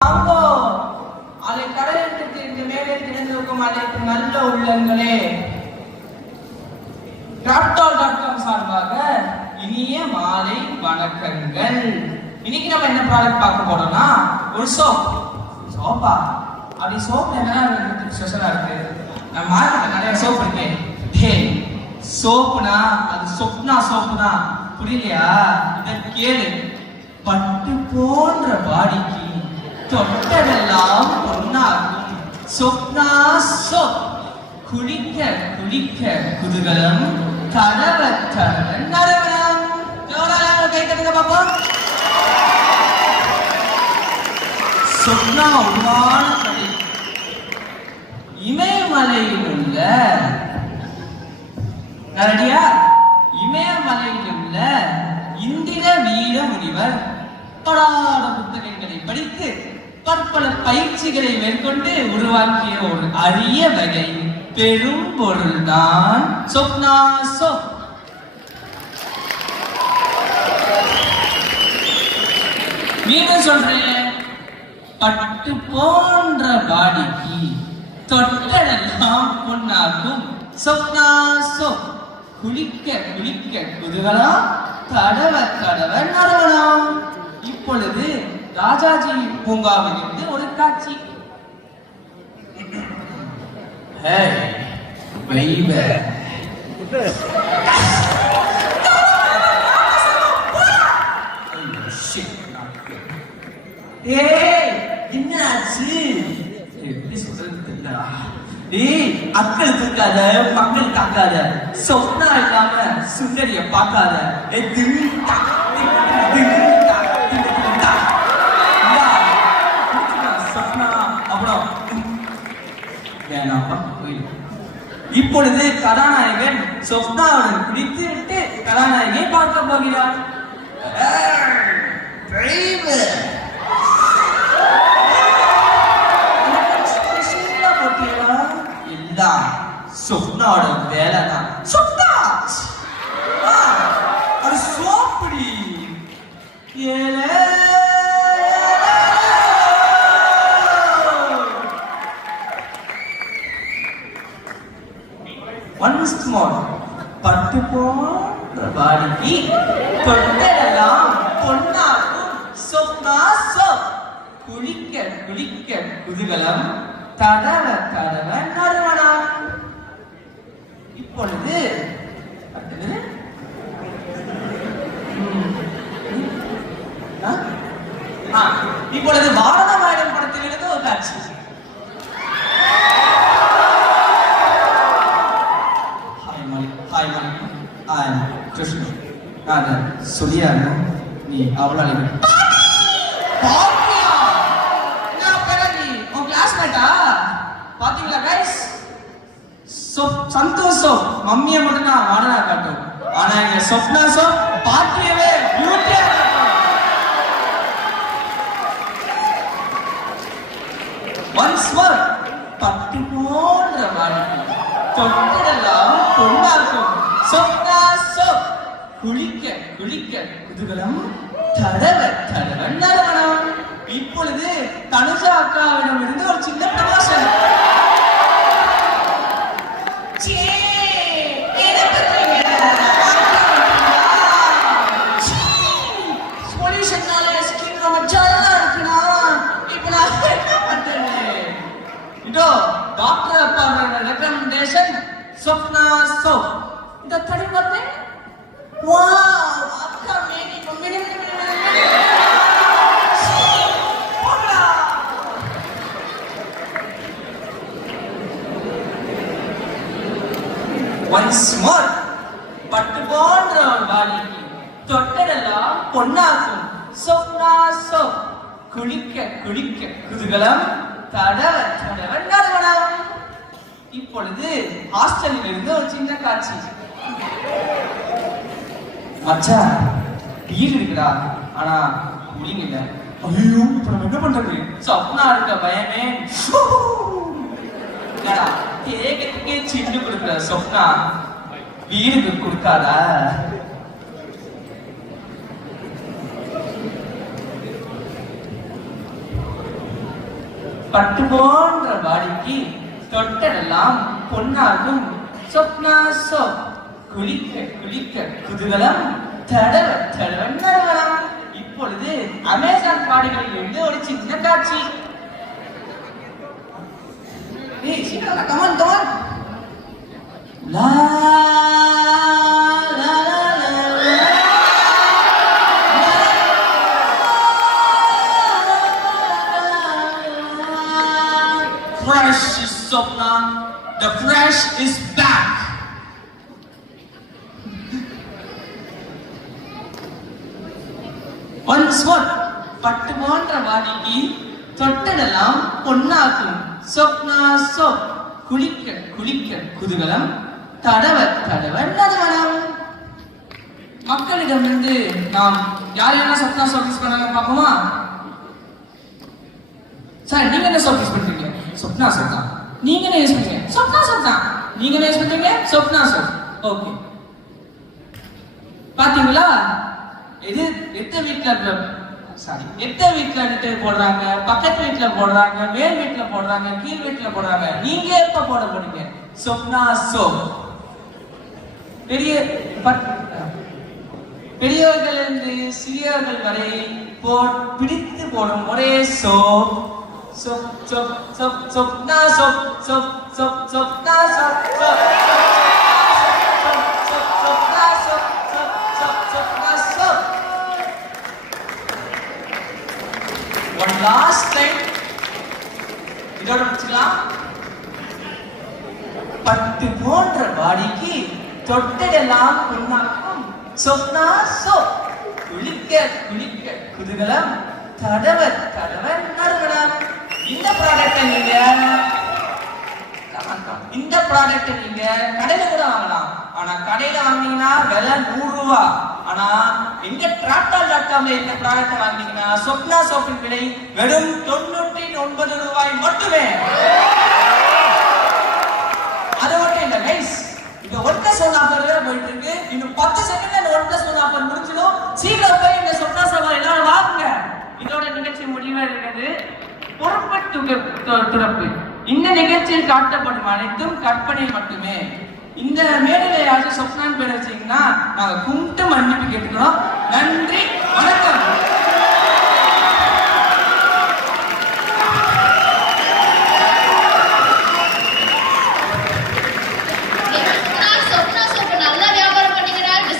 வாங்கோ அதை கடலுக்கு இந்த மேலே திறந்திருக்கும் அனைத்து நல்ல உள்ளங்களே டாட்.com சார்பாக இனிய மாலை வணக்கங்கள். இன்னைக்கு நம்ம என்ன ப்ராடக்ட் பார்க்க போறோம்னா ஒரு சோப்பா. அப்படி சோப் என்ன ஸ்பெஷலா இருக்கு? நம்ம மார்க்கெட்ல நிறைய சோப் இருக்கு. ஹே சோப்னா அது சொப்னா சோப்பு தான். புரியலையா? இத கேளு. பட்டு போன்ற பாடிக்கு தொட்டதெல்லாம் பொன்னாகும். சொப்னா சோப். குளிக்க குளிக்க குதூகலம், தடவ தடவ நறுமணம். ஜோராக கை தட்டுங்க பாப்போம். சொப்னா உருவான கடை இமயமலையில் உள்ள நரடியா இமயமலையில் உள்ள இந்திர வீர முனிவர் படாத புத்தகங்களை படித்து பற்பல பயிற்சிகளை மேற்கொண்டு உருவாக்கிய ஒரு அரிய வகை பெரும் பொருள் தான் சொப்னா சோப். மீண்டும் சொல்றேன், பட்டு போன்ற பாடிக்கு தொட்டதெல்லாம் பொன்னாக்கும் சொப்னா சோப். குளிக்க குளிக்க குதூகலம், தடவ தடவ நறுமணம். இப்பொழுது ராஜாஜி பூங்காவில் இருந்து ஒரு காட்சி. என்னாச்சு? எப்படி சொல்றது தெரியல. அக்கள் தூக்காத, மக்கள் தாக்காத, சொப்னா இல்லாம சுந்தரிய பார்க்காத. இப்பொழுது கதாநாயகன் சொப்னாவுடன் பிடித்து விட்டு கதாநாயகியை பார்க்க போகிறார். சொப்னாவோட வேலை தான். சொப்னா அது சோப்படி. Once more, பட்டு போன்ற பாடிக்கு தொட்டதெல்லாம் பொன்னாகும் சொப்னா சோப். குளிக்க குளிக்க குதூகலம், தடவ தடவ நறுமணம். இப்பொழுது இப்பொழுது பாரதமாயிரம் படத்திலிருந்து ஒரு காட்சி. சொல்லியா நீ அவளால பாத்தீங்களா கைஸ்? சந்தோஷம் மம்மியை மட்டும் தான் வாடனா காட்டும். ஆனா எங்க சொப்னா சோப் பாட்டியவே பியூட்டியா காட்டும். ஒன்ஸ் மோர், பட்டு போன்ற வாடிக்கை தொட்டதெல்லாம் பொன்னாக்கும் சொப்னா சோப். குளிக்க குளிக்க குதூகலம், தடவ தடவ நறுமணம். இப்பொழுது தனுஜா அக்காவிடம் இருந்து ஒரு சின்ன பிரமோஷன். டாக்டர் அப்பாவோட ரெக்கமெண்டேஷன் சொப்னா சோப். இந்த தடி வந்து வாவ் அக்கா மேனி மினி போடா. ஒன்ஸ் மோர், பட்டு போன்ற பாடிக்கு தொட்டதெல்லாம் பொன்னாக்கும் சொப்னா சோப். குளிக்க குளிக்க குதூகலம், தடவ தடவ நறுமணம். இப்பொழுது ஹாஸ்டலில் இருந்து ஒரு சின்ன காட்சி. மச்சான் வீடு இருக்குடா, ஆனா குளிங்க இல்ல. ஐயோ இப்ப நம்ம என்ன பண்றது? சொப்னா இருக்க பயமே. கேக்கத்துக்கே சின்ன கொடுக்குற சொப்னா வீடுக்கு கொடுக்காதா? பட்டு போன்ற பாடிக்கு தொட்டதெல்லாம் பொன்னாகும் சொப்னா சோப். குளிக்க குளிக்க குதூகலம், தடவ தடவ நறுமணம். இப்பொழுது அமேசான் காடுகளில் இருந்து ஒரு சின்ன காட்சி. Come on come on. Law Fresh is Sopna. The fresh is back. Once more, பட்டு போன்ற வாடிக்கு தொட்டதெல்லாம் பொன்னாக்கும் சொப்னா சோப். குளிக்க குளிக்க குதூகலம், தடவ தடவ நறுமணம். மக்களிடமிருந்து நாம் யாரையெல்லாம் சொப்னா சோப் யூஸ் பண்ணாங்க பார்ப்போமா? சார் நீங்க என்ன சோப் யூஸ் பண்றீங்க? சொப்னா சோப் தான். நீங்க என்ன யூஸ் பண்றீங்க? சொப்னா சோப் தான். நீங்க என்ன யூஸ் பண்றீங்க? சொப்னா சோப். ஓகே, பாத்தீங்களா? இது எத்த வீட்டுல எடுத்து போடுறாங்க, பக்கத்து வீட்டுல போடுறாங்க, மேல் வீட்டுல போடுறாங்க, கீழ் வீட்டுல போடுறாங்க. நீங்க எப்ப போட போறீங்க? சொப்னா சோப். பெரியவர்கள் இருந்து சிறியவர்கள் வரை பிடித்து போடும் ஒரே சோப். சொப் சொப் சொப் சொப்னா சோப். சொப் சொப் Swapna soap. One last time. இதோட முடிச்சுக்கலாம். பட்டு போன்ற பாடிக்கு தொட்டதெல்லாம் பொன்னாக்கும் சொப்னா சோப். குளிக்க குளிக்க குதூகலம், தடவ தடவ நறுமணம். இந்த ப்ராடக்ட் நீங்க கடையில கூட வாங்கலாம். ஆனா கடையில வாங்கினீங்கன்னா விலை 100 ரூபாய். ஆனா எங்க Traptal.com இந்த ப்ராடக்ட் வாங்கினீங்கன்னா சொப்னா சோப்பின் விலை வெறும் 99 ரூபாய் மட்டுமே. அது மட்டும் இல்ல கைஸ், இந்த 1+1 ஆஃபர் போயிட்டு இருக்கு. இன்னும் 10 செகண்ட்ல இந்த 1+1 ஆஃபர் முடிஞ்சிடும். சீக்கிரம் போய் இந்த சொப்னா சோப்பை எல்லாரும் வாங்குங்க. இதோட நிகழ்ச்சி முடிவா இருக்குது. பொறுப்பு இந்த நிகழ்ச்சியில் காட்டப்படும் அனைத்தும் கற்பனை மட்டுமே. இந்த மேடையில யாரும் சொப்னான்னு பேர் வச்சீங்கன்னா நாங்க கும்பிட்டு மன்னிப்பு கேட்டுக்கிறோம். நன்றி, வணக்கம்.